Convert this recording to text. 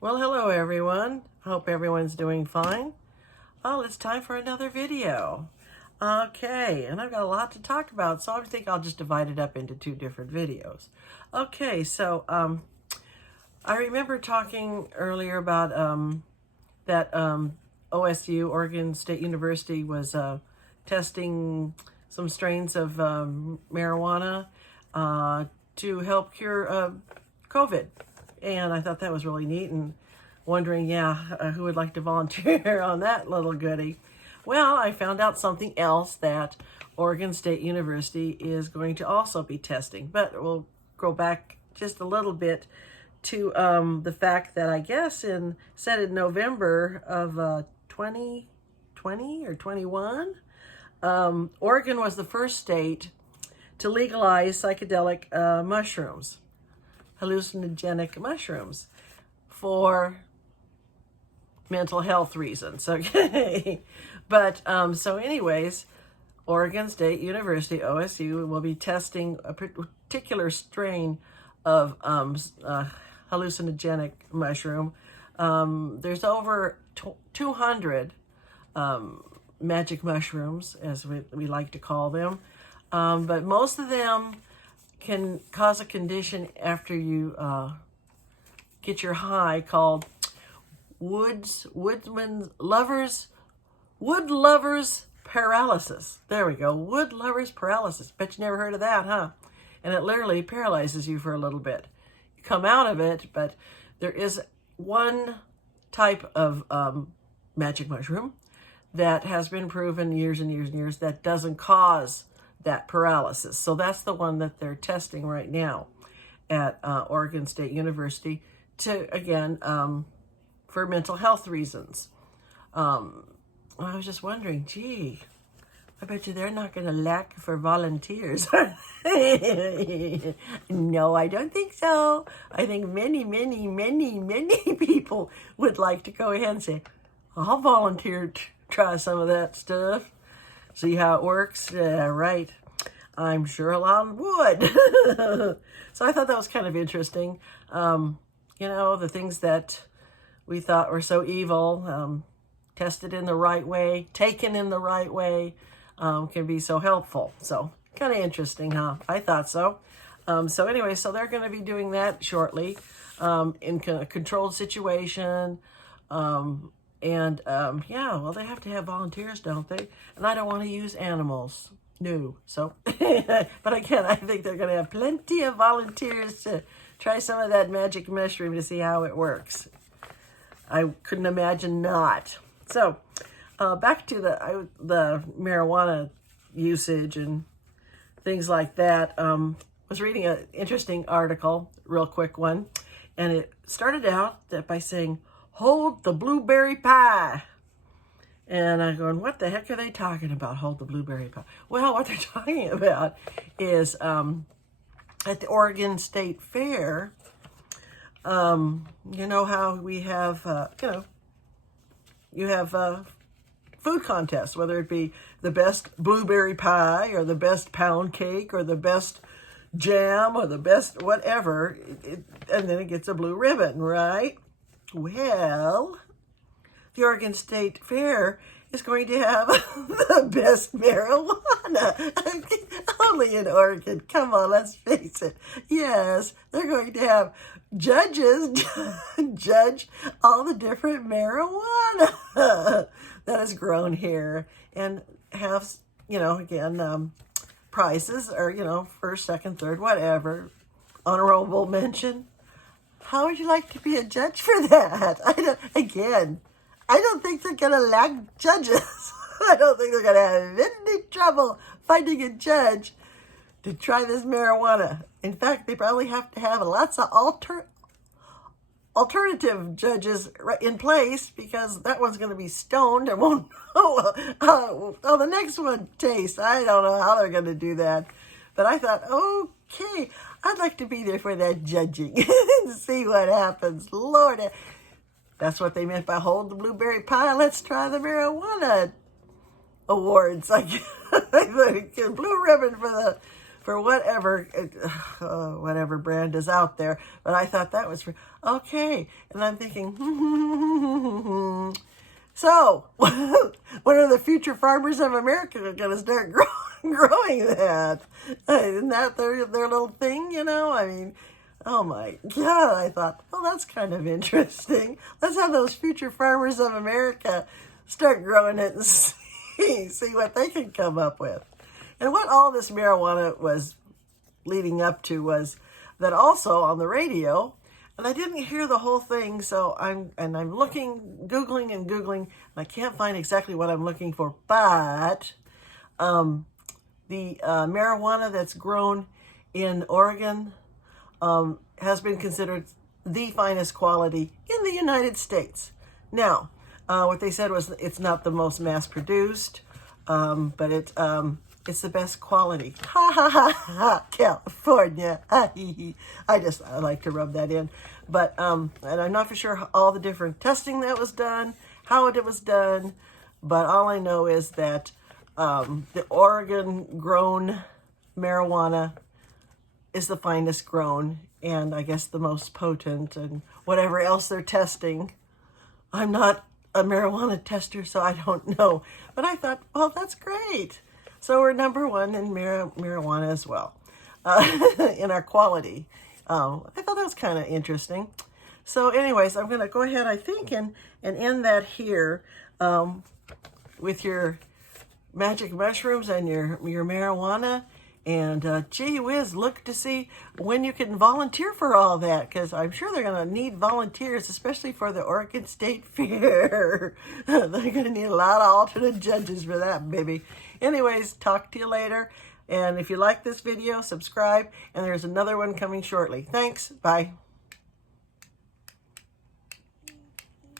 Well, hello everyone. I hope everyone's doing fine. Oh, it's time for another video. Okay, and I've got a lot to talk about, so I think I'll just divide it up into two different videos. Okay, so I remember talking earlier about that OSU, Oregon State University, was testing some strains of marijuana to help cure COVID. And I thought that was really neat, and wondering, who would like to volunteer on that little goodie? Well, I found out something else that Oregon State University is going to also be testing. But we'll go back just a little bit to the fact that I guess in November of 2020 or 21, Oregon was the first state to legalize psychedelic mushrooms, hallucinogenic mushrooms, for mental health reasons. Okay. But so anyways, Oregon State University, OSU, will be testing a particular strain of hallucinogenic mushroom. There's over 200 magic mushrooms, as we like to call them. But most of them can cause a condition after you get your high called wood lovers paralysis. There we go. Wood lovers paralysis. Bet you never heard of that, huh? And it literally paralyzes you for a little bit. You come out of it, but there is one type of magic mushroom that has been proven years and years and years that doesn't cause that paralysis. So that's the one that they're testing right now at Oregon State University to, again, for mental health reasons. I was just wondering, gee, I bet you they're not going to lack for volunteers. No, I don't think so. I think many people would like to go ahead and say, I'll volunteer to try some of that stuff. See how it works? Right. I'm sure a lot would. So I thought that was kind of interesting. The things that we thought were so evil, tested in the right way, taken in the right way, can be so helpful. So kind of interesting, huh? I thought so. So anyway, so they're going to be doing that shortly in a controlled situation. Well, they have to have volunteers, don't they? And I don't want to use animals. No. So, but again, I think they're going to have plenty of volunteers to try some of that magic mushroom to see how it works. I couldn't imagine not. So, back to the marijuana usage and things like that. Was reading an interesting article, real quick one, and it started out by saying, "Hold the blueberry pie." And I'm going, what the heck are they talking about? Hold the blueberry pie. Well, what they're talking about is at the Oregon State Fair. You know how we have, you have food contests, whether it be the best blueberry pie or the best pound cake or the best jam or the best whatever, and then it gets a blue ribbon, right? Well, the Oregon State Fair is going to have the best marijuana. Only in Oregon. Come on, let's face it. Yes, they're going to have judges judge all the different marijuana that is grown here and have, again, prizes or, first, second, third, whatever, honorable mention. How would you like to be a judge for that? I don't think they're going to lack judges. I don't think they're going to have any trouble finding a judge to try this marijuana. In fact, they probably have to have lots of alternative judges in place, because that one's going to be stoned and won't know how the next one tastes. I don't know how they're going to do that. But I thought, okay, I'd like to be there for that judging and see what happens. Lord, that's what they meant by hold the blueberry pie. Let's try the marijuana awards. Like blue ribbon for for whatever brand is out there. But I thought that was okay. And I'm thinking, so when are the future farmers of America going to start growing that? Isn't that their little thing, you know? I mean, oh my God, I thought, well, that's kind of interesting. Let's have those future farmers of America start growing it and see what they can come up with. And what all this marijuana was leading up to was that also on the radio, and I didn't hear the whole thing, so I'm looking, Googling, and I can't find exactly what I'm looking for, but the marijuana that's grown in Oregon has been considered the finest quality in the United States. Now, what they said was it's not the most mass-produced, but it's the best quality. Ha ha ha ha, California. I like to rub that in. But, and I'm not for sure all the different testing that was done, how it was done, but all I know is that the Oregon-grown marijuana is the finest grown, and I guess the most potent, and whatever else they're testing. I'm not a marijuana tester, so I don't know. But I thought, well, that's great. So we're #1 in marijuana as well, in our quality. I thought that was kind of interesting. So anyways, I'm going to go ahead, I think, and end that here with your magic mushrooms and your marijuana. And gee whiz, look to see when you can volunteer for all that, because I'm sure they're going to need volunteers, especially for the Oregon State Fair. They're going to need a lot of alternate judges for that, baby. Anyways, talk to you later. And if you like this video, subscribe. And there's another one coming shortly. Thanks. Bye.